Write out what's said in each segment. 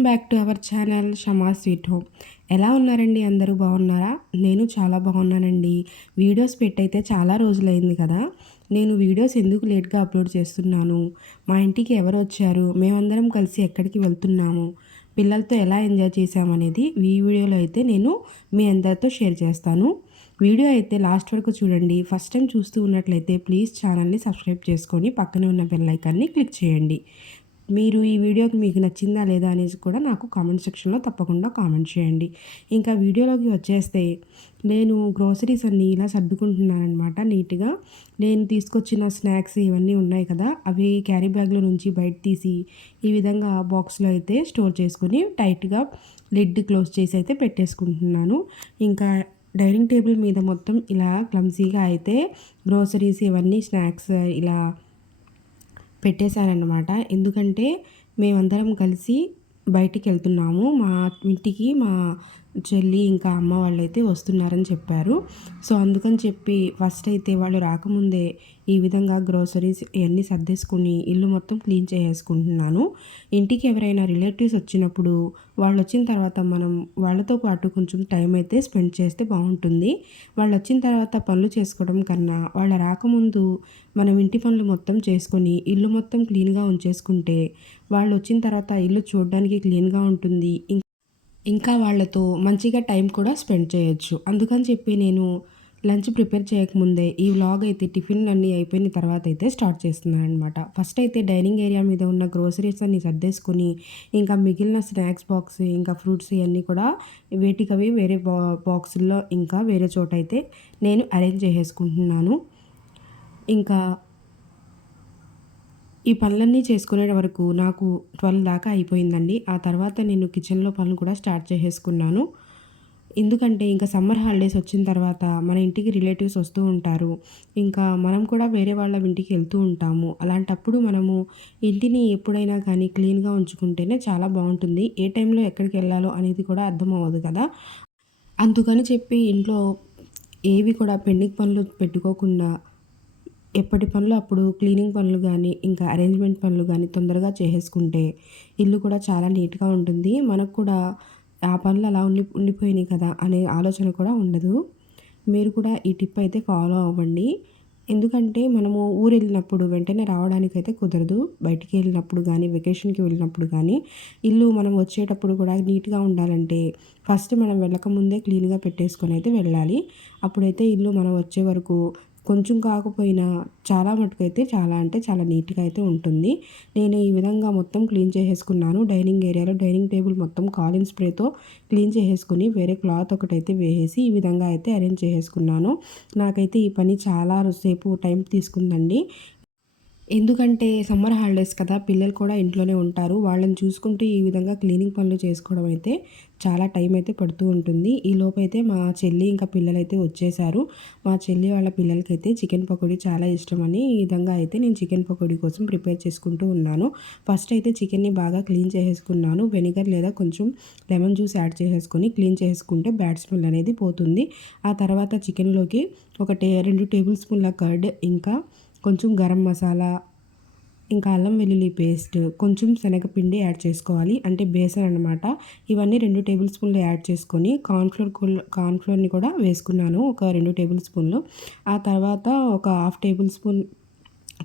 Welcome back to our channel Shama sweet home. ఎలా ఉన్నారండి అందరూ? బాగున్నారా? నేను చాలా బాగున్నానండి. వీడియోస్ పెట్టయితే చాలా రోజులైంది కదా. నేను వీడియోస్ ఎందుకు లేట్గా అప్లోడ్ చేస్తున్నాను? మా ఇంటికి ఎవరు వచ్చారు? మేమందరం కలిసి ఎక్కడికి వెళ్తున్నాము? పిల్లలతో ఎలా ఎంజాయ్ చేసామనేది ఈ వీడియోలో అయితే నేను మీ అందరితో షేర్ చేస్తాను. వీడియో అయితే లాస్ట్ వరకు చూడండి. ఫస్ట్ టైం చూస్తూ ఉన్నట్లయితే ప్లీజ్ ఛానల్ని సబ్స్క్రైబ్ చేసుకొని పక్కనే ఉన్న బెల్ ఐకాన్ని క్లిక్ చేయండి. మీరు ఈ వీడియోకి మీకు నచ్చిందా లేదా అనేసి కూడా నాకు కామెంట్ సెక్షన్లో తప్పకుండా కామెంట్ చేయండి. ఇంకా వీడియోలోకి వచ్చేస్తే నేను గ్రోసరీస్ అన్నీ ఇలా సర్దుకుంటున్నాను అనమాట నీట్గా నేను తీసుకొచ్చిన స్నాక్స్ ఇవన్నీ ఉన్నాయి కదా అవి క్యారీ బ్యాగ్లో నుంచి బయట తీసి ఈ విధంగా బాక్స్లో అయితే స్టోర్ చేసుకుని టైట్గా లిడ్ క్లోజ్ చేసి అయితే పెట్టేసుకుంటున్నాను. ఇంకా డైనింగ్ టేబుల్ మీద మొత్తం ఇలా క్లమ్సీగా అయితే గ్రోసరీస్ ఇవన్నీ స్నాక్స్ ఇలా పెట్టేశారనమాట ఎందుకంటే మేమందరం కలిసి బయటికి వెళ్తున్నాము. మా ఇంటికి మా చెల్లి ఇంకా అమ్మ వాళ్ళైతే వస్తున్నారని చెప్పారు. సో అందుకని చెప్పి ఫస్ట్ అయితే వాళ్ళు రాకముందే ఈ విధంగా గ్రోసరీస్ ఇవన్నీ సర్దేసుకుని ఇల్లు మొత్తం క్లీన్ చేసేసుకుంటున్నాను. ఇంటికి ఎవరైనా రిలేటివ్స్ వచ్చినప్పుడు వాళ్ళు వచ్చిన తర్వాత మనం వాళ్ళతో పాటు కొంచెం టైం అయితే స్పెండ్ చేస్తే బాగుంటుంది. వాళ్ళు వచ్చిన తర్వాత పనులు చేసుకోవడం కన్నా వాళ్ళ రాకముందు మనం ఇంటి పనులు మొత్తం చేసుకొని ఇల్లు మొత్తం క్లీన్గా ఉంచేసుకుంటే వాళ్ళు వచ్చిన తర్వాత ఇల్లు చూడడానికి క్లీన్గా ఉంటుంది. ఇంకా వాళ్ళతో మంచిగా టైం కూడా స్పెండ్ చేయొచ్చు. అందుకని చెప్పి నేను లంచ్ ప్రిపేర్ చేయకముందే ఈ వ్లాగ్ అయితే టిఫిన్ అన్నీ అయిపోయిన తర్వాత అయితే స్టార్ట్ చేస్తున్నాను అనమాట ఫస్ట్ అయితే డైనింగ్ ఏరియా మీద ఉన్న గ్రోసరీస్ అన్ని సర్దేసుకొని ఇంకా మిగిలిన స్నాక్స్ బాక్స్ ఇంకా ఫ్రూట్స్ ఇవన్నీ కూడా వేటికవి వేరే బా బాక్సుల్లో ఇంకా వేరే చోట అయితే నేను అరేంజ్ చేసేసుకుంటున్నాను. ఇంకా ఈ పనులన్నీ చేసుకునే వరకు నాకు ట్వెల్వ్ దాకా అయిపోయిందండి. ఆ తర్వాత నేను కిచెన్లో పనులు కూడా స్టార్ట్ చేసేసుకున్నాను. ఎందుకంటే ఇంకా సమ్మర్ హాలిడేస్ వచ్చిన తర్వాత మన ఇంటికి రిలేటివ్స్ వస్తూ ఉంటారు. ఇంకా మనం కూడా వేరే వాళ్ళ ఇంటికి వెళ్తూ ఉంటాము. అలాంటప్పుడు మనము ఇంటిని ఎప్పుడైనా కానీ క్లీన్గా ఉంచుకుంటేనే చాలా బాగుంటుంది. ఏ టైంలో ఎక్కడికి వెళ్ళాలో అనేది కూడా అర్థం అవ్వదు కదా. అందుకని చెప్పి ఇంట్లో ఏవి కూడా పెండింగ్ పనులు పెట్టుకోకుండా ఎప్పటి పనులు అప్పుడు క్లీనింగ్ పనులు కానీ ఇంకా అరేంజ్మెంట్ పనులు కానీ తొందరగా చేసేసుకుంటే ఇల్లు కూడా చాలా నీట్గా ఉంటుంది. మనకు కూడా ఆ పనులు అలా ఉండి ఉండిపోయినాయి కదా అనే ఆలోచన కూడా ఉండదు. మీరు కూడా ఈ టిప్ అయితే ఫాలో అవ్వండి. ఎందుకంటే మనము ఊరు వెళ్ళినప్పుడు వెంటనే రావడానికి అయితే కుదరదు. బయటికి వెళ్ళినప్పుడు కానీ వెకేషన్కి వెళ్ళినప్పుడు కానీ ఇల్లు మనం వచ్చేటప్పుడు కూడా నీట్గా ఉండాలంటే ఫస్ట్ మనం వెళ్ళకముందే క్లీన్గా పెట్టేసుకొని అయితే వెళ్ళాలి. అప్పుడైతే ఇల్లు మనం వచ్చే వరకు కొంచెం కాకపోయినా చాలా మటుకు అయితే చాలా అంటే చాలా నీట్గా అయితే ఉంటుంది. నేను ఈ విధంగా మొత్తం క్లీన్ చేసేసుకున్నాను. డైనింగ్ ఏరియాలో డైనింగ్ టేబుల్ మొత్తం కాలిన్ స్ప్రేతో క్లీన్ చేసేసుకుని వేరే క్లాత్ ఒకటైతే వేసేసి ఈ విధంగా అయితే అరేంజ్ చేసేసుకున్నాను. నాకైతే ఈ పని చాలా సేపు టైం తీసుకుందండి. ఎందుకంటే సమ్మర్ హాలిడేస్ కదా పిల్లలు కూడా ఇంట్లోనే ఉంటారు. వాళ్ళని చూసుకుంటూ ఈ విధంగా క్లీనింగ్ పనులు చేసుకోవడం అయితే చాలా టైం అయితే పడుతూ ఉంటుంది. ఈ లోపైతే మా చెల్లి ఇంకా పిల్లలైతే వచ్చేసారు. మా చెల్లి వాళ్ళ పిల్లలకైతే చికెన్ పకోడీ చాలా ఇష్టం అని ఈ విధంగా అయితే నేను చికెన్ పకోడీ కోసం ప్రిపేర్ చేసుకుంటూ ఉన్నాను. ఫస్ట్ అయితే చికెన్ని బాగా క్లీన్ చేసేసుకున్నాను. వెనిగర్ లేదా కొంచెం లెమన్ జ్యూస్ యాడ్ చేసేసుకొని క్లీన్ చేసుకుంటే బ్యాడ్ స్మెల్ అనేది పోతుంది. ఆ తర్వాత చికెన్లోకి ఒక టే రెండు టేబుల్ స్పూన్ల కర్డ్ ఇంకా కొంచెం గరం మసాలా ఇంకా అల్లం వెల్లుల్లి పేస్ట్ కొంచెం శనగపిండి యాడ్ చేసుకోవాలి. అంటే బేసన్ అనమాట ఇవన్నీ రెండు టేబుల్ స్పూన్లు యాడ్ చేసుకొని కార్న్ఫ్లోర్ కార్న్ఫ్లోర్ని కూడా వేసుకున్నాను ఒక రెండు టేబుల్ స్పూన్లు. ఆ తర్వాత ఒక హాఫ్ టేబుల్ స్పూన్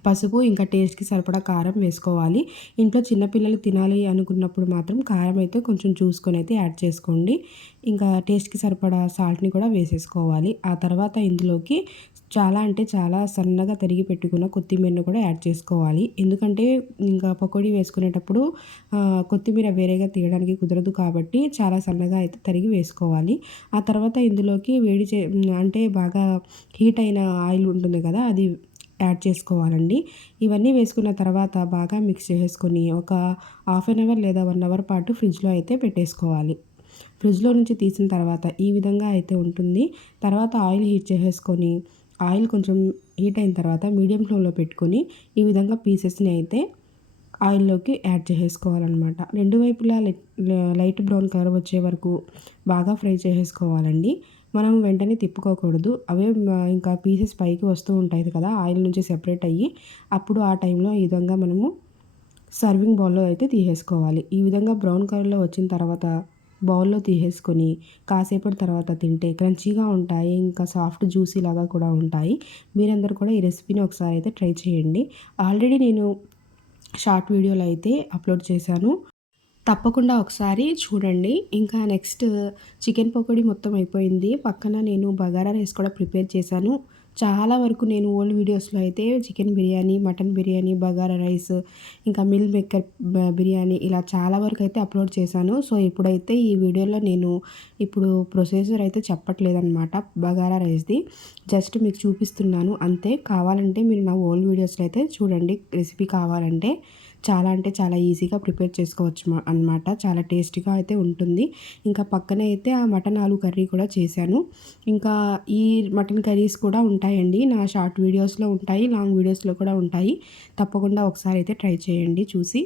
పసుపు ఇంకా టేస్ట్కి సరిపడా కారం వేసుకోవాలి. ఇంట్లో చిన్నపిల్లలు తినాలి అనుకున్నప్పుడు మాత్రం కారం అయితే కొంచెం చూసుకొని అయితే యాడ్ చేసుకోండి. ఇంకా టేస్ట్కి సరిపడా సాల్ట్ని కూడా వేసేసుకోవాలి. ఆ తర్వాత ఇందులోకి చాలా అంటే చాలా సన్నగా తరిగి పెట్టుకున్న కొత్తిమీరను కూడా యాడ్ చేసుకోవాలి. ఎందుకంటే ఇంకా పకోడీ వేసుకునేటప్పుడు కొత్తిమీర వేరేగా తీయడానికి కుదరదు కాబట్టి చాలా సన్నగా అయితే తరిగి వేసుకోవాలి. ఆ తర్వాత ఇందులోకి వేడి చే అంటే బాగా హీట్ అయిన ఆయిల్ ఉంటుంది కదా అది యాడ్ చేసుకోవాలండి. ఇవన్నీ వేసుకున్న తర్వాత బాగా మిక్స్ చేసుకొని ఒక హాఫ్ అన్ అవర్ లేదా వన్ అవర్ పాటు ఫ్రిడ్జ్లో అయితే పెట్టేసుకోవాలి. ఫ్రిడ్జ్లో నుంచి తీసిన తర్వాత ఈ విధంగా అయితే ఉంటుంది. తర్వాత ఆయిల్ హీట్ చేసేసుకొని ఆయిల్ కొంచెం హీట్ అయిన తర్వాత మీడియం ఫ్లేమ్లో పెట్టుకొని ఈ విధంగా పీసెస్ని అయితే ఆయిల్లోకి యాడ్ చేసేసుకోవాలన్నమాట. రెండు వైపులా లైట్ బ్రౌన్ కలర్ వచ్చే వరకు బాగా ఫ్రై చేసేసుకోవాలండి. మనం వెంటనే తిప్పుకోకూడదు. అవే ఇంకా పీసెస్ పైకి వస్తూ ఉంటాయి కదా ఆయిల్ నుంచి సెపరేట్ అయ్యి అప్పుడు ఆ టైంలో ఈ విధంగా మనము సర్వింగ్ బౌల్లో అయితే తీసేసుకోవాలి. ఈ విధంగా బ్రౌన్ కలర్లో వచ్చిన తర్వాత బౌల్లో తీసేసుకొని కాసేపటి తర్వాత తింటే క్రంచీగా ఉంటాయి ఇంకా సాఫ్ట్ జ్యూసీ లాగా కూడా ఉంటాయి. మీరందరూ కూడా ఈ రెసిపీని ఒకసారి అయితే ట్రై చేయండి. ఆల్రెడీ నేను షార్ట్ వీడియోలు అయితే అప్లోడ్ చేశాను. తప్పకుండా ఒకసారి చూడండి. ఇంకా నెక్స్ట్ చికెన్ పకోడీ మొత్తం అయిపోయింది. పక్కన నేను బగారా రైస్ కూడా ప్రిపేర్ చేశాను. చాలా వరకు నేను ఓల్డ్ వీడియోస్లో అయితే chicken biryani mutton biryani bagara rice ఇంకా మిల్ మేకర్ బిర్యానీ ఇలా చాలా వరకు అయితే అప్లోడ్ చేశాను. సో ఇప్పుడైతే ఈ వీడియోలో నేను ఇప్పుడు ప్రొసీజర్ అయితే చెప్పట్లేదన్నమాట బగారా రైస్ది. జస్ట్ మీకు చూపిస్తున్నాను అంతే. కావాలంటే మీరు నా ఓల్డ్ వీడియోస్లో అయితే చూడండి. రెసిపీ కావాలంటే చాలా అంటే చాలా ఈజీగా ప్రిపేర్ చేసుకోవచ్చు అనమాట చాలా టేస్టీగా అయితే ఉంటుంది. ఇంకా పక్కనే అయితే ఆ మటన్ ఆలు కర్రీ కూడా చేశాను. ఇంకా ఈ మటన్ కర్రీస్ కూడా ఉంటాయండి. నా షార్ట్ వీడియోస్లో ఉంటాయి లాంగ్ వీడియోస్లో కూడా ఉంటాయి. తప్పకుండా ఒకసారి అయితే ట్రై చేయండి చూసి.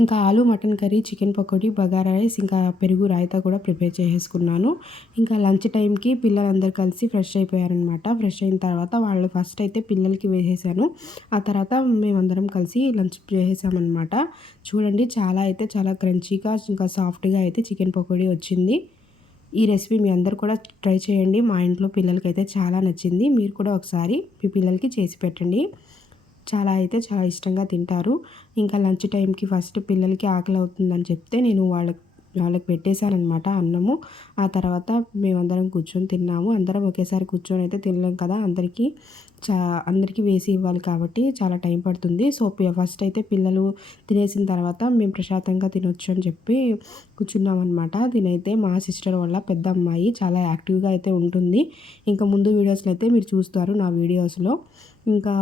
ఇంకా ఆలు mutton curry chicken pakodi bagara rice ఇంకా పెరుగు రాయితా కూడా ప్రిపేర్ చేసేసుకున్నాను. ఇంకా లంచ్ టైంకి పిల్లలందరూ కలిసి ఫ్రెష్ అయిపోయారనమాట ఫ్రెష్ అయిన తర్వాత వాళ్ళు ఫస్ట్ అయితే పిల్లలకి వేసేసాను. ఆ తర్వాత మేమందరం కలిసి లంచ్ చేసేసామన్నమాట. చూడండి చాలా అయితే చాలా క్రంచీగా ఇంకా సాఫ్ట్గా అయితే చికెన్ పకోడీ వచ్చింది. ఈ రెసిపీ మీ అందరు కూడా ట్రై చేయండి. మా ఇంట్లో పిల్లలకైతే చాలా నచ్చింది. మీరు కూడా ఒకసారి మీ పిల్లలకి చేసి పెట్టండి. చాలా అయితే చాలా ఇష్టంగా తింటారు. ఇంకా లంచ్ టైంకి ఫస్ట్ పిల్లలకి ఆకలి అవుతుందని చెప్తే నేను వాళ్ళకి వాళ్ళకి పెట్టేశానమాట అన్నము. ఆ తర్వాత మేమందరం కూర్చొని తిన్నాము. అందరం ఒకేసారి కూర్చొని అయితే తినలేం కదా. అందరికీ చా అందరికీ వేసి ఇవ్వాలి కాబట్టి చాలా టైం పడుతుంది. సో ఫస్ట్ అయితే పిల్లలు తినేసిన తర్వాత మేము ప్రశాంతంగా తినొచ్చు అని చెప్పి కూర్చున్నాం అనమాట దీనైతే మా సిస్టర్ వల్ల పెద్ద అమ్మాయి చాలా యాక్టివ్గా అయితే ఉంటుంది. ఇంకా ముందు వీడియోస్లో అయితే మీరు చూస్తారు నా వీడియోస్లో. ఇంకా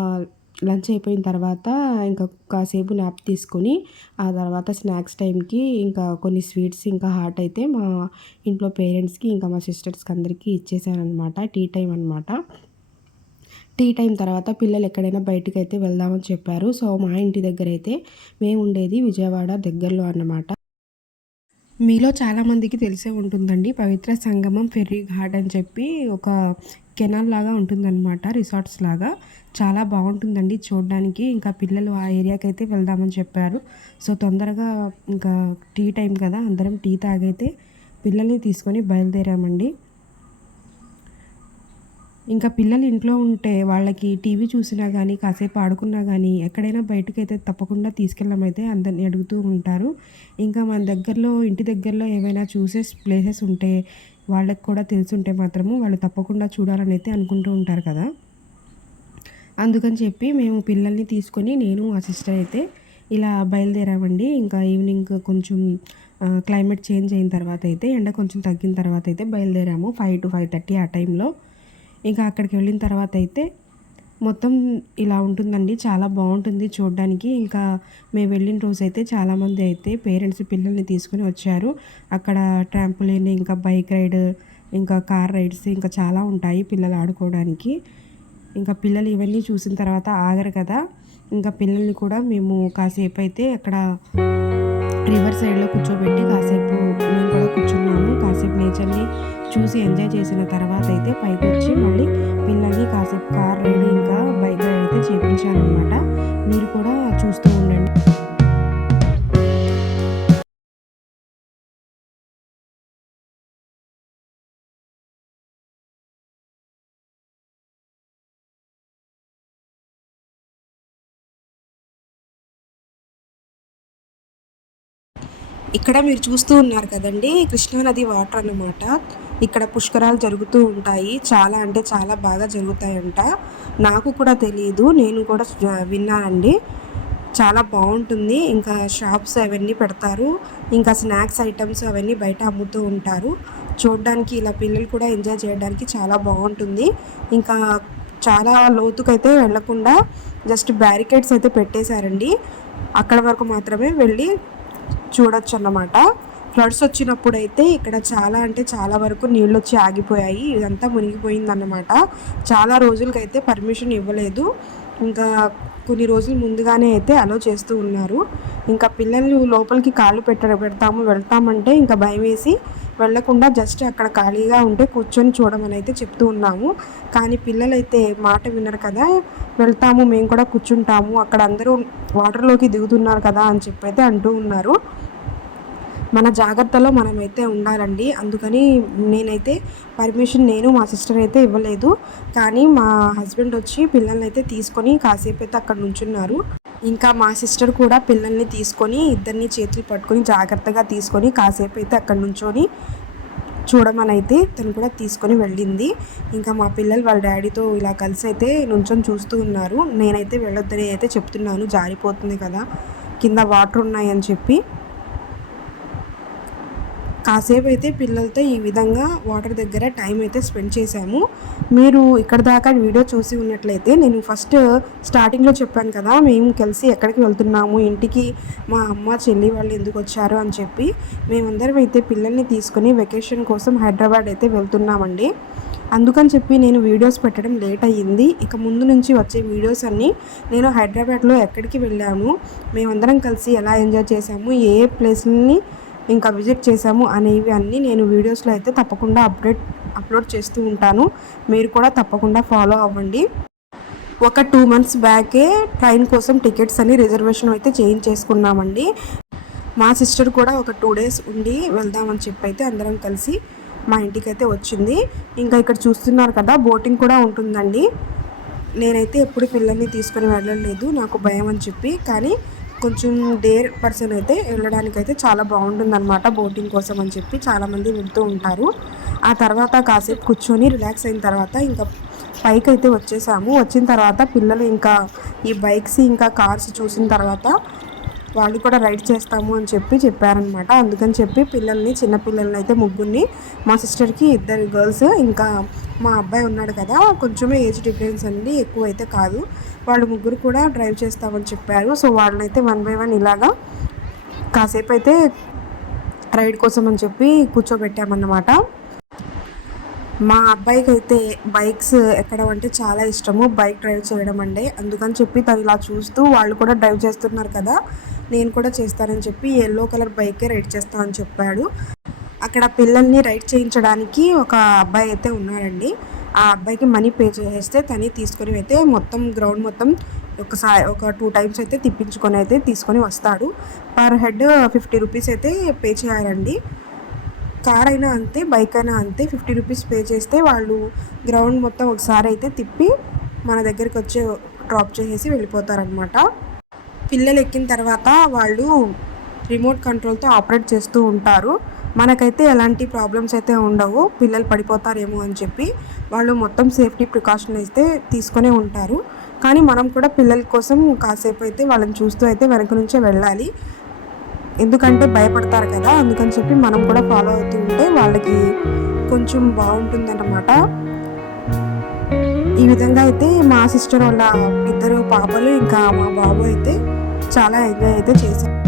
లంచ్ అయిపోయిన తర్వాత ఇంకా కాసేపు నాప్ తీసుకొని ఆ తర్వాత స్నాక్స్ టైంకి ఇంకా కొన్ని స్వీట్స్ ఇంకా హాట్ అయితే మా ఇంట్లో పేరెంట్స్కి ఇంకా మా సిస్టర్స్కి అందరికీ ఇచ్చేసాను అనమాట టీ టైం అనమాట టీ టైం తర్వాత పిల్లలు ఎక్కడైనా బయటకు అయితే వెళ్దామని చెప్పారు. సో మా ఇంటి దగ్గర అయితే మేము ఉండేది విజయవాడ దగ్గరలో అన్నమాట. మీలో చాలామందికి తెలిసే ఉంటుందండి పవిత్ర సంగమం ఫెర్రీ ఘాట్ అని చెప్పి ఒక కెనాల్ లాగా ఉంటుందన్నమాట రిసార్ట్స్ లాగా. చాలా బాగుంటుందండి చూడడానికి. ఇంకా పిల్లలు ఆ ఏరియాకి అయితే వెళ్దామని చెప్పారు. సో తొందరగా ఇంకా టీ టైం కదా అందరం టీ తాగైతే పిల్లల్ని తీసుకొని బయలుదేరామండి. ఇంకా పిల్లలు ఇంట్లో ఉంటే వాళ్ళకి టీవీ చూసినా కానీ కాసేపు ఆడుకున్నా కానీ ఎక్కడైనా బయటకైతే తప్పకుండా తీసుకెళ్ళమైతే అందరిని అడుగుతూ ఉంటారు. ఇంకా మన దగ్గరలో ఇంటి దగ్గరలో ఏమైనా చూసే ప్లేసెస్ ఉంటే వాళ్ళకి కూడా తెలుసుంటే మాత్రము వాళ్ళు తప్పకుండా చూడాలని అయితే అనుకుంటూ ఉంటారు కదా. అందుకని చెప్పి మేము పిల్లల్ని తీసుకొని నేను మా సిస్టర్ అయితే ఇలా బయలుదేరామండి. ఇంకా ఈవినింగ్ కొంచెం క్లైమేట్ చేంజ్ అయిన తర్వాత అయితే ఎండ కొంచెం తగ్గిన తర్వాత అయితే బయలుదేరాము. ఫైవ్ టు ఫైవ్ థర్టీ ఆ టైంలో. ఇంకా అక్కడికి వెళ్ళిన తర్వాత అయితే మొత్తం ఇలా ఉంటుందండి. చాలా బాగుంటుంది చూడడానికి. ఇంకా మేము వెళ్ళిన రోజు అయితే చాలామంది అయితే పేరెంట్స్ పిల్లల్ని తీసుకుని వచ్చారు. అక్కడ ట్రాంపులిన్ ఇంకా బైక్ రైడ్ ఇంకా కార్ రైడ్స్ ఇంకా చాలా ఉంటాయి పిల్లలు ఆడుకోవడానికి. ఇంకా పిల్లలు ఇవన్నీ చూసిన తర్వాత ఆగరు కదా. ఇంకా పిల్లల్ని కూడా మేము కాసేపు అయితే అక్కడ రివర్ సైడ్లో కూర్చోబెట్టి కాసేపు మేము కూడా కూర్చున్నాము. కాసేపు నేచర్ని చూసి ఎంజాయ్ చేసిన తర్వాత అయితే పైకి వచ్చి మళ్ళీ పిల్లల్ని కాసేపు కార్ రైడ్ ఇంకా బైక్ అనమాట మీరు కూడా చూస్తూ ఉండండి. ఇక్కడ మీరు చూస్తూ ఉన్నారు కదండి కృష్ణానది వాటర్ అన్నమాట. ఇక్కడ పుష్కరాలు జరుగుతూ ఉంటాయి. చాలా అంటే చాలా బాగా జరుగుతాయంట. నాకు కూడా తెలియదు నేను కూడా విన్నానండి. చాలా బాగుంటుంది. ఇంకా షాప్స్ అవన్నీ పెడతారు. ఇంకా స్నాక్స్ ఐటమ్స్ అవన్నీ బయట అమ్ముతూ ఉంటారు. చూడడానికి ఇలా పిల్లలు కూడా ఎంజాయ్ చేయడానికి చాలా బాగుంటుంది. ఇంకా చాలా లోతుకైతే వెళ్ళకుండా జస్ట్ బ్యారికేడ్స్ అయితే పెట్టేశారండి. అక్కడ వరకు మాత్రమే వెళ్ళి చూడొచ్చు అన్నమాట ఫ్లడ్స్ వచ్చినప్పుడు అయితే ఇక్కడ చాలా అంటే చాలా వరకు నీళ్ళు వచ్చి ఆగిపోయాయి. ఇదంతా మునిగిపోయిందన్నమాట. చాలా రోజులకైతే పర్మిషన్ ఇవ్వలేదు. ఇంకా కొన్ని రోజులు ముందుగానే అయితే అలో చేస్తూ ఉన్నారు. ఇంకా పిల్లలు లోపలికి కాళ్ళు పెట్ట పెడతాము వెళ్తామంటే ఇంకా భయం వేసి వెళ్ళకుండా జస్ట్ అక్కడ ఖాళీగా ఉంటే కూర్చొని చూడమని అయితే చెప్తూ ఉన్నాము. కానీ పిల్లలైతే మాట వినరు కదా వెళ్తాము మేము కూడా కూర్చుంటాము అక్కడ అందరూ వాటర్లోకి దిగుతున్నారు కదా అని చెప్పి అయితే అంటూ ఉన్నారు. మన జాగ్రత్తలో మనమైతే ఉండాలండి. అందుకని నేనైతే పర్మిషన్ నేను మా సిస్టర్ అయితే ఇవ్వలేదు. కానీ మా హస్బెండ్ వచ్చి పిల్లల్ని అయితే తీసుకొని కాసేపు అయితే అక్కడ నుంచున్నారు. ఇంకా మా సిస్టర్ కూడా పిల్లల్ని తీసుకొని ఇద్దరిని చేతులు పట్టుకొని జాగ్రత్తగా తీసుకొని కాసేపు అయితే అక్కడ నుంచొని చూడమని అయితే తను కూడా తీసుకొని వెళ్ళింది. ఇంకా మా పిల్లలు వాళ్ళ డాడీతో ఇలా కలిసి అయితే నుంచొని చూస్తూ ఉన్నారు. నేనైతే వెళ్ళొద్దని అయితే చెప్తున్నాను. జారిపోతుంది కదా. కింద వాటర్ ఉన్నాయని చెప్పి. కాసేపు అయితే పిల్లలతో ఈ విధంగా వాటర్ దగ్గర టైం అయితే స్పెండ్ చేశాము. మీరు ఇక్కడ దాకా వీడియో చూసి ఉన్నట్లయితే నేను ఫస్ట్ స్టార్టింగ్లో చెప్పాను కదా మేము కలిసి ఎక్కడికి వెళ్తున్నాము ఇంటికి మా అమ్మ చెల్లి వాళ్ళు ఎందుకు వచ్చారు అని చెప్పి మేమందరం అయితే పిల్లల్ని తీసుకొని వెకేషన్ కోసం హైదరాబాద్ అయితే వెళ్తున్నామండి. అందుకని చెప్పి నేను వీడియోస్ పెట్టడం లేట్ అయ్యింది. ఇక ముందు నుంచి వచ్చే వీడియోస్ అన్నీ నేను హైదరాబాద్లో ఎక్కడికి వెళ్ళాము మేమందరం కలిసి ఎలా ఎంజాయ్ చేసాము ఏ ప్లేస్ని ఇంకా విజిట్ చేసాము అనేవి అన్నీ నేను వీడియోస్లో అయితే తప్పకుండా అప్డేట్ అప్లోడ్ చేస్తూ ఉంటాను. మీరు కూడా తప్పకుండా ఫాలో అవ్వండి. ఒక టూ మంత్స్ బ్యాకే ట్రైన్ కోసం టికెట్స్ అని రిజర్వేషన్ అయితే చేంజ్ చేసుకున్నామండి. మా సిస్టర్ కూడా ఒక టూ డేస్ ఉండి వెళ్దామని చెప్పి అయితే అందరం కలిసి మా ఇంటికి అయితే వచ్చింది. ఇంకా ఇక్కడ చూస్తున్నారు కదా బోటింగ్ కూడా ఉంటుందండి. నేనైతే ఎప్పుడు పిల్లల్ని తీసుకొని వెళ్ళలేదు నాకు భయం అని చెప్పి. కానీ కొంచెం డేర్ పర్సన్ అయితే వెళ్ళడానికి అయితే చాలా బాగుంటుంది అనమాట బోటింగ్ కోసం అని చెప్పి చాలామంది వెళ్తూ ఉంటారు. ఆ తర్వాత కాసేపు కూర్చొని రిలాక్స్ అయిన తర్వాత ఇంకా పైకి అయితే వచ్చేసాము. వచ్చిన తర్వాత పిల్లలు ఇంకా ఈ బైక్స్ ఇంకా కార్స్ చూసిన తర్వాత వాళ్ళు కూడా రైడ్ చేస్తాము అని చెప్పి చెప్పారనమాట అందుకని చెప్పి పిల్లల్ని చిన్నపిల్లల్ని అయితే ముగ్గురిని మా సిస్టర్కి ఇద్దరు గర్ల్స్ ఇంకా మా అబ్బాయి ఉన్నాడు కదా కొంచెమే ఏజ్ డిఫరెన్స్ అండి ఎక్కువ అయితే కాదు. వాళ్ళు ముగ్గురు కూడా డ్రైవ్ చేస్తామని చెప్పారు. సో వాళ్ళనైతే వన్ బై వన్ ఇలాగా కాసేపు అయితే రైడ్ కోసం అని చెప్పి కూర్చోబెట్టామన్నమాట. మా అబ్బాయికి అయితే బైక్స్ ఎక్కడం అంటే చాలా ఇష్టము. బైక్ డ్రైవ్ చేయడం అంటే అందుకని చెప్పి తను ఇలా చూస్తూ వాళ్ళు కూడా డ్రైవ్ చేస్తున్నారు కదా నేను కూడా చేస్తానని చెప్పి ఎల్లో కలర్ బైకే రైడ్ చేస్తామని చెప్పాడు. అక్కడ పిల్లల్ని రైడ్ చేయించడానికి ఒక అబ్బాయి అయితే ఉన్నాడండి. ఆ అబ్బాయికి మనీ పే చేస్తే తని తీసుకొని అయితే మొత్తం గ్రౌండ్ మొత్తం ఒకసారి ఒక టూ టైమ్స్ అయితే తిప్పించుకొని అయితే తీసుకొని వస్తాడు. పర్ హెడ్ ఫిఫ్టీ రూపీస్ అయితే పే చేయాలండి. కార్ అయినా అంతే బైక్ అయినా అంతే ఫిఫ్టీ రూపీస్ పే చేస్తే వాళ్ళు గ్రౌండ్ మొత్తం ఒకసారి అయితే తిప్పి మన దగ్గరికి వచ్చి డ్రాప్ చేసేసి వెళ్ళిపోతారనమాట పిల్లలు ఎక్కిన తర్వాత వాళ్ళు రిమోట్ కంట్రోల్తో ఆపరేట్ చేస్తూ ఉంటారు. మనకైతే ఎలాంటి ప్రాబ్లమ్స్ అయితే ఉండవు. పిల్లలు పడిపోతారేమో అని చెప్పి వాళ్ళు మొత్తం సేఫ్టీ ప్రికాషన్ అయితే తీసుకునే ఉంటారు. కానీ మనం కూడా పిల్లల కోసం కాసేపు అయితే వాళ్ళని చూస్తూ అయితే వెనక నుంచే వెళ్ళాలి. ఎందుకంటే భయపడతారు కదా అందుకని చెప్పి మనం కూడా ఫాలో అవుతూ ఉంటే వాళ్ళకి కొంచెం బాగుంటుందన్నమాట. ఈ విధంగా అయితే మా సిస్టర్ వాళ్ళ ఇద్దరు పాపలు ఇంకా మా బాబు అయితే చాలా ఎంజాయ్ అయితే చేశారు.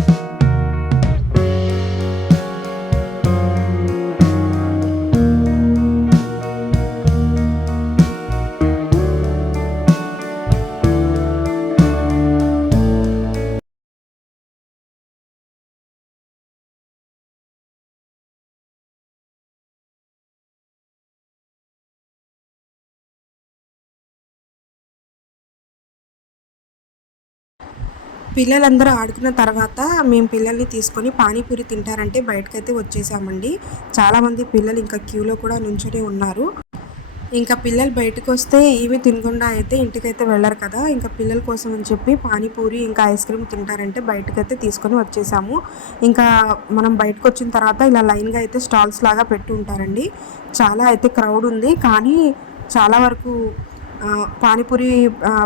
పిల్లలందరూ ఆడుకున్న తర్వాత మేము పిల్లల్ని తీసుకొని పానీపూరి తింటారంటే బయటకైతే వచ్చేసామండి. చాలామంది పిల్లలు ఇంకా క్యూలో కూడా నుంచొని ఉన్నారు. ఇంకా పిల్లలు బయటకు వస్తే ఏమి తినకుండా అయితే ఇంటికైతే వెళ్ళరు కదా. ఇంకా పిల్లల కోసం అని చెప్పి పానీపూరి ఇంకా ఐస్ క్రీమ్ తింటారంటే బయటకైతే తీసుకొని వచ్చేసాము. ఇంకా మనం బయటకు వచ్చిన తర్వాత ఇలా లైన్గా అయితే స్టాల్స్ లాగా పెట్టి ఉంటారండి. చాలా అయితే క్రౌడ్ ఉంది. కానీ చాలా వరకు పానీపూరి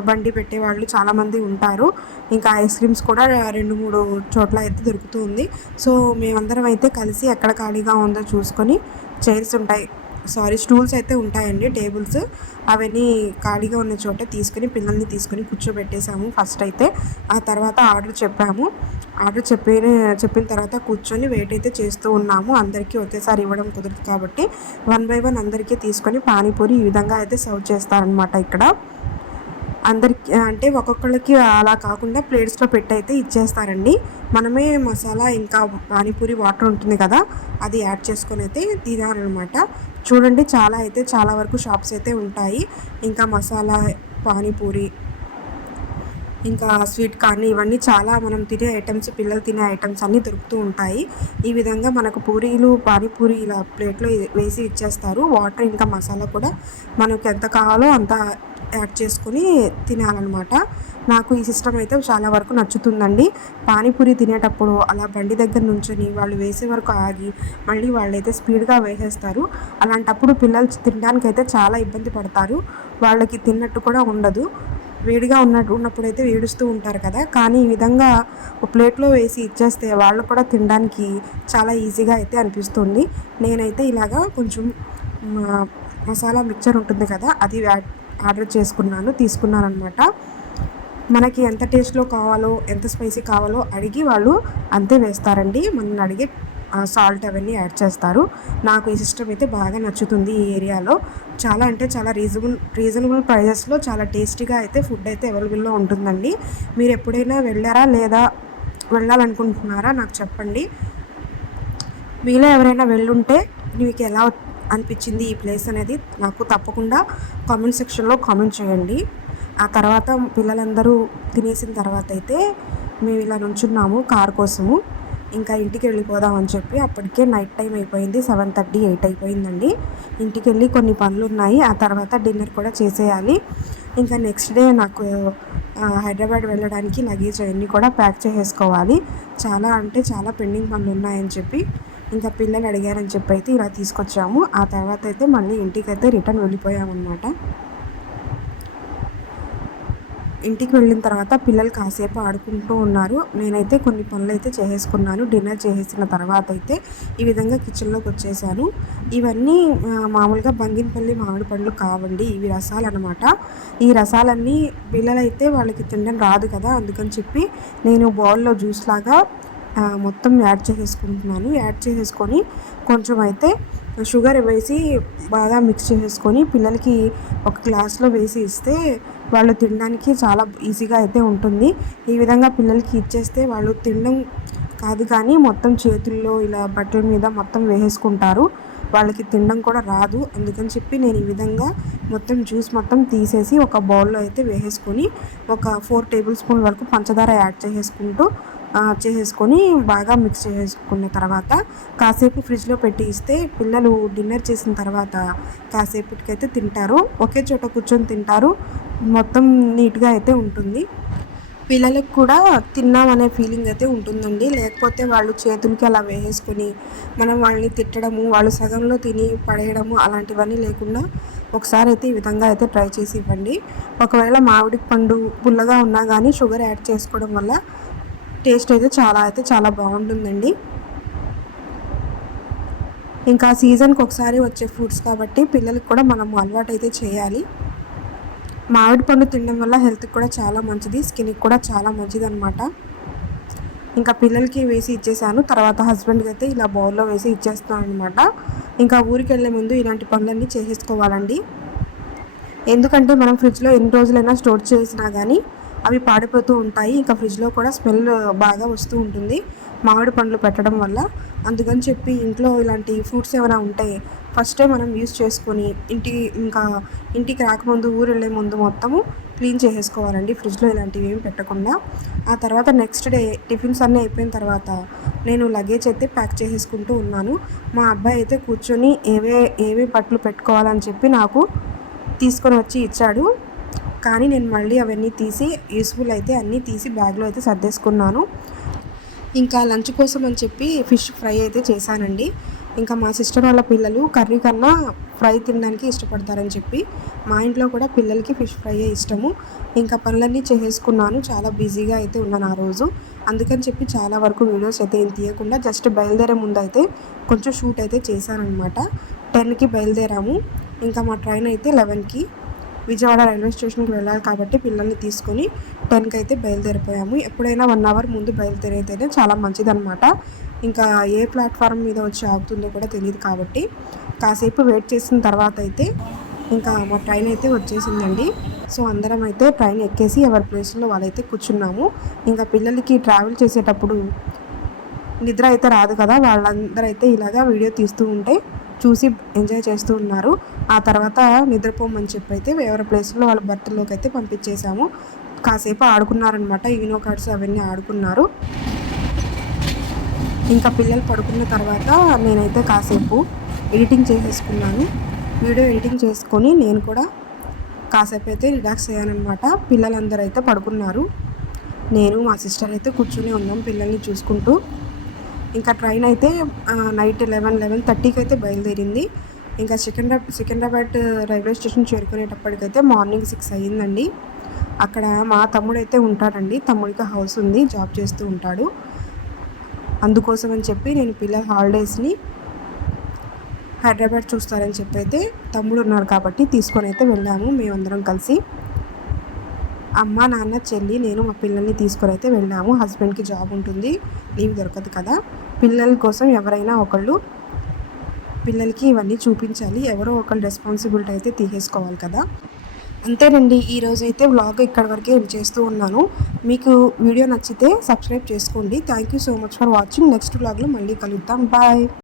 బండి పెట్టేవాళ్ళు చాలామంది ఉంటారు. ఇంకా ఐస్ క్రీమ్స్ కూడా రెండు మూడు చోట్ల అయితే దొరుకుతూ ఉంది సో మేమందరం అయితే కలిసి ఎక్కడ ఖాళీగా ఉందో చూసుకొని చైర్స్ ఉంటాయి. సారీ స్టూల్స్ అయితే ఉంటాయండి టేబుల్స్. అవన్నీ ఖాళీగా ఉన్న చోట తీసుకుని పిల్లల్ని తీసుకుని కూర్చోబెట్టేసాము ఫస్ట్ అయితే. ఆ తర్వాత ఆర్డర్ చెప్పాము. ఆర్డర్ చెప్పిన చెప్పిన తర్వాత కూర్చొని వెయిట్ అయితే చేస్తూ ఉన్నాము. అందరికీ ఒకేసారి ఇవ్వడం కుదరదు కాబట్టి వన్ బై వన్ అందరికీ తీసుకొని పానీపూరి ఈ విధంగా అయితే సర్వ్ చేస్తారనమాట ఇక్కడ. అందరికి అంటే ఒక్కొక్కళ్ళకి అలా కాకుండా ప్లేట్స్లో పెట్టయితే ఇచ్చేస్తారండి. మనమే మసాలా ఇంకా పానీపూరి వాటర్ ఉంటుంది కదా అది యాడ్ చేసుకొని అయితే తినాలన్నమాట. చూడండి చాలా అయితే చాలా వరకు షాప్స్ అయితే ఉంటాయి. ఇంకా మసాలా పానీపూరి ఇంకా స్వీట్ కార్న్ ఇవన్నీ చాలా మనం తినే ఐటమ్స్ పిల్లలు తినే ఐటమ్స్ అన్నీ దొరుకుతూ ఉంటాయి. ఈ విధంగా మనకు పూరీలు పానీపూరి ఇలా ప్లేట్లో వేసి ఇచ్చేస్తారు. వాటర్ ఇంకా మసాలా కూడా మనకు ఎంత కావాలో అంత యాడ్ చేసుకొని తినాలన్నమాట. నాకు ఈ సిస్టమ్ అయితే చాలా వరకు నచ్చుతుందండి. పానీపూరి తినేటప్పుడు అలా బండి దగ్గర నుంచొని వాళ్ళు వేసే వరకు ఆగి మళ్ళీ వాళ్ళైతే స్పీడ్గా వేసేస్తారు. అలాంటప్పుడు పిల్లలు తినడానికి అయితే చాలా ఇబ్బంది పడతారు. వాళ్ళకి తిన్నట్టు కూడా ఉండదు. వేడిగా ఉన్నట్టు ఉన్నప్పుడు అయితే ఏడుస్తూ ఉంటారు కదా. కానీ ఈ విధంగా ఒక ప్లేట్లో వేసి ఇచ్చేస్తే వాళ్ళు కూడా తినడానికి చాలా ఈజీగా అయితే అనిపిస్తుంది. నేనైతే ఇలాగా కొంచెం మసాలా మిక్చర్ ఉంటుంది కదా అది ఆర్డర్ చేసుకున్నాను తీసుకున్నారనమాట మనకి ఎంత టేస్ట్లో కావాలో ఎంత స్పైసీ కావాలో అడిగి వాళ్ళు అంతే వేస్తారండి. మనల్ని అడిగి సాల్ట్ అవన్నీ యాడ్ చేస్తారు. నాకు ఈ సిస్టమ్ అయితే బాగా నచ్చుతుంది ఈ ఏరియాలో. చాలా అంటే చాలా రీజనబుల్ రీజనబుల్ ప్రైజెస్లో చాలా టేస్టీగా అయితే ఫుడ్ అయితే అవైలబుల్లో ఉంటుందండి. మీరు ఎప్పుడైనా వెళ్ళారా లేదా వెళ్ళాలనుకుంటున్నారా నాకు చెప్పండి. మీలో ఎవరైనా వెళ్ళుంటే మీకు ఎలా అనిపించింది ఈ ప్లేస్ అనేది నాకు తప్పకుండా కామెంట్ సెక్షన్లో కామెంట్ చేయండి. ఆ తర్వాత పిల్లలందరూ తినేసిన తర్వాత అయితే మేము ఇలా నుంచున్నాము కార్ కోసము. ఇంకా ఇంటికి వెళ్ళిపోదాం అని చెప్పి అప్పటికే నైట్ టైం అయిపోయింది సెవెన్ థర్టీ ఎయిట్ అయిపోయిందండి. ఇంటికి వెళ్ళి కొన్ని పనులు ఉన్నాయి ఆ తర్వాత డిన్నర్ కూడా చేసేయాలి. ఇంకా నెక్స్ట్ డే నాకు హైదరాబాద్ వెళ్ళడానికి లగేజ్ అవన్నీ కూడా ప్యాక్ చేసేసుకోవాలి. చాలా అంటే చాలా పెండింగ్ పనులు ఉన్నాయని చెప్పి ఇంకా పిల్లలు అడిగారని చెప్పి అయితే ఇలా తీసుకొచ్చాము. ఆ తర్వాత అయితే మళ్ళీ ఇంటికి అయితే రిటర్న్ వెళ్ళిపోయామన్నమాట. ఇంటికి వెళ్ళిన తర్వాత పిల్లలు కాసేపు ఆడుకుంటూ ఉన్నారు. నేనైతే కొన్ని పనులు అయితే చేసేసుకున్నాను. డిన్నర్ చేసేసిన తర్వాత అయితే ఈ విధంగా కిచెన్లోకి వచ్చేసాను. ఇవన్నీ మామూలుగా బంగినపల్లి మామిడి పండ్లు కావండి. ఇవి రసాలు అనమాట ఈ రసాలన్నీ పిల్లలైతే వాళ్ళకి తినడం రాదు కదా అందుకని చెప్పి నేను బౌల్లో జ్యూస్ లాగా మొత్తం యాడ్ చేసేసుకుంటున్నాను. యాడ్ చేసేసుకొని కొంచెం అయితే షుగర్ వేసి బాగా మిక్స్ చేసేసుకొని పిల్లలకి ఒక గ్లాస్లో వేసి ఇస్తే వాళ్ళు తినడానికి చాలా ఈజీగా అయితే ఉంటుంది. ఈ విధంగా పిల్లలకి ఇచ్చేస్తే వాళ్ళు తినడం కాదు కానీ మొత్తం చేతుల్లో ఇలా బట్టల మీద మొత్తం వేసేసుకుంటారు. వాళ్ళకి తినడం కూడా రాదు. అందుకని చెప్పి నేను ఈ విధంగా మొత్తం జ్యూస్ మొత్తం తీసేసి ఒక బౌల్లో అయితే వేసేసుకొని ఒక ఫోర్ టేబుల్ స్పూన్ వరకు పంచదార యాడ్ చేసేసుకుంటూ చేసేసుకొని బాగా మిక్స్ చేసుకున్న తర్వాత కాసేపు ఫ్రిడ్జ్లో పెట్టి ఇస్తే పిల్లలు డిన్నర్ చేసిన తర్వాత కాసేపటికైతే తింటారు. ఒకే చోట కూర్చొని తింటారు. మొత్తం నీట్గా అయితే ఉంటుంది. పిల్లలకు కూడా తిన్నామనే ఫీలింగ్ అయితే ఉంటుందండి. లేకపోతే వాళ్ళు చేతులకి అలా వేసేసుకొని మనం వాళ్ళని తిట్టడము వాళ్ళు సగంలో తిని పడేయడము అలాంటివన్నీ లేకుండా ఒకసారి అయితే ఈ విధంగా అయితే ట్రై చేసి ఇవ్వండి. ఒకవేళ మామిడి పండు పుల్లగా ఉన్నా కానీ షుగర్ యాడ్ చేసుకోవడం వల్ల టేస్ట్ అయితే చాలా అయితే చాలా బాగుంటుందండి. ఇంకా సీజన్కి ఒకసారి వచ్చే ఫ్రూట్స్ కాబట్టి పిల్లలకి కూడా మనం అలవాటు అయితే చేయాలి. మామిడి పండు తినడం వల్ల హెల్త్కి కూడా చాలా మంచిది స్కిన్కి కూడా చాలా మంచిది అనమాట ఇంకా పిల్లలకి వేసి ఇచ్చేసాను తర్వాత హస్బెండ్కి అయితే ఇలా బౌల్లో వేసి ఇచ్చేస్తాను అనమాట ఇంకా ఊరికి వెళ్ళే ముందు ఇలాంటి పనులన్నీ చేసేసుకోవాలండి. ఎందుకంటే మనం ఫ్రిడ్జ్లో ఎన్ని రోజులైనా స్టోర్ చేసినా కానీ అవి పాడిపోతూ ఉంటాయి. ఇంకా ఫ్రిడ్జ్లో కూడా స్మెల్ బాగా వస్తూ ఉంటుంది. మామిడి పండ్లు పెట్టడం వల్ల. అందుకని చెప్పి ఇంట్లో ఇలాంటి ఫ్రూట్స్ ఏమైనా ఉంటే ఫస్టే మనం యూస్ చేసుకొని ఇంటికి ఇంకా ఇంటికి రాకముందు ఊరు వెళ్ళే ముందు మొత్తము క్లీన్ చేసేసుకోవాలండి. ఫ్రిడ్జ్లో ఇలాంటివి ఏమి పెట్టకుండా. ఆ తర్వాత నెక్స్ట్ డే టిఫిన్స్ అన్నీ అయిపోయిన తర్వాత నేను లగేజ్ అయితే ప్యాక్ చేసేసుకుంటూ ఉన్నాను. మా అబ్బాయి అయితే కూర్చొని ఏవే ఏవే పట్లు పెట్టుకోవాలని చెప్పి నాకు తీసుకొని వచ్చి ఇచ్చాడు. కానీ నేను మళ్ళీ అవన్నీ తీసి యూస్ఫుల్ అయితే అన్నీ తీసి బ్యాగ్లో అయితే సర్దేసుకున్నాను. ఇంకా లంచ్ కోసం అని చెప్పి ఫిష్ ఫ్రై అయితే చేశానండి. ఇంకా మా సిస్టర్ వాళ్ళ పిల్లలు కర్రీ కన్నా ఫ్రై తినడానికి ఇష్టపడతారని చెప్పి మా ఇంట్లో కూడా పిల్లలకి ఫిష్ ఫ్రై ఇష్టము. ఇంకా పనులన్నీ చేసేసుకున్నాను. చాలా బిజీగా అయితే ఉన్నాను ఆ రోజు. అందుకని చెప్పి చాలా వరకు వీడియోస్ అయితే ఏం తీయకుండా జస్ట్ బయలుదేరే ముందు అయితే కొంచెం షూట్ అయితే చేశానమాట టెన్కి బయలుదేరాము. ఇంకా మా ట్రైన్ అయితే లెవెన్కి విజయవాడ రైల్వే స్టేషన్కి వెళ్ళాలి కాబట్టి పిల్లల్ని తీసుకొని టెన్కి అయితే బయలుదేరిపోయాము. ఎప్పుడైనా వన్ అవర్ ముందు బయలుదేరైతేనే చాలా మంచిదన్నమాట. ఇంకా ఏ ప్లాట్ఫామ్ మీద వచ్చి ఆగుతుందో కూడా తెలియదు కాబట్టి. కాసేపు వెయిట్ చేసిన తర్వాత అయితే ఇంకా మా ట్రైన్ అయితే వచ్చేసిందండి. సో అందరం అయితే ట్రైన్ ఎక్కేసి ఎవరి ప్లేస్లో వాళ్ళైతే కూర్చున్నాము. ఇంకా పిల్లలకి ట్రావెల్ చేసేటప్పుడు నిద్ర అయితే రాదు కదా. వాళ్ళందరూ అయితే ఇలాగా వీడియో తీస్తూ ఉంటే చూసి ఎంజాయ్ చేస్తూ ఉన్నారు. ఆ తర్వాత నిద్రపోమని చెప్పి అయితే వేరే ప్లేస్లో వాళ్ళ బర్త్లోకి అయితే పంపించేశాము. కాసేపు ఆడుకున్నారనమాట. యూనో కార్డ్స్ అవన్నీ ఆడుకున్నారు. ఇంకా పిల్లలు పడుకున్న తర్వాత నేనైతే కాసేపు ఎడిటింగ్ చేసేసుకున్నాను. వీడియో ఎడిటింగ్ చేసుకొని నేను కూడా కాసేపు అయితే రిలాక్స్ అయ్యానమాట పిల్లలందరూ అయితే పడుకున్నారు. నేను మా సిస్టర్ అయితే కూర్చుని ఉన్నాం పిల్లల్ని చూసుకుంటూ. ఇంకా ట్రైన్ అయితే నైట్ లెవెన్ లెవెన్ థర్టీకి అయితే బయలుదేరింది. ఇంకా సికింద్రా సికింద్రాబాద్ రైల్వే స్టేషన్ చేరుకునేటప్పటికైతే మార్నింగ్ సిక్స్ అయ్యిందండి. అక్కడ మా తమ్ముడు అయితే ఉంటాడండి. తమ్ముడికి హౌస్ ఉంది. జాబ్ చేస్తూ ఉంటాడు. అందుకోసం అని చెప్పి నేను పిల్లల హాలిడేస్ని హైదరాబాద్ చూస్తారని చెప్పి అయితే తమ్ముడు ఉన్నారు కాబట్టి తీసుకొని అయితే వెళ్ళాము. మేమందరం కలిసి అమ్మ నాన్న చెల్లి నేను మా పిల్లల్ని తీసుకొని అయితే వెళ్ళాము. హస్బెండ్కి జాబ్ ఉంటుంది. లీవ్ దొరకదు కదా. పిల్లల కోసం ఎవరైనా ఒకళ్ళు పిల్లలకి ఇవన్నీ చూపించాలి. ఎవరో ఒకళ్ళు రెస్పాన్సిబిలిటీ అయితే తీసేసుకోవాలి కదా. అంతేనండి. ఈరోజు అయితే వ్లాగ్ ఇక్కడ వరకే ఎండ్ చేస్తూ ఉన్నాను. మీకు వీడియో నచ్చితే సబ్స్క్రైబ్ చేసుకోండి. Thank you so much for watching next వ్లాగ్లో మళ్ళీ కలుద్దాం. బాయ్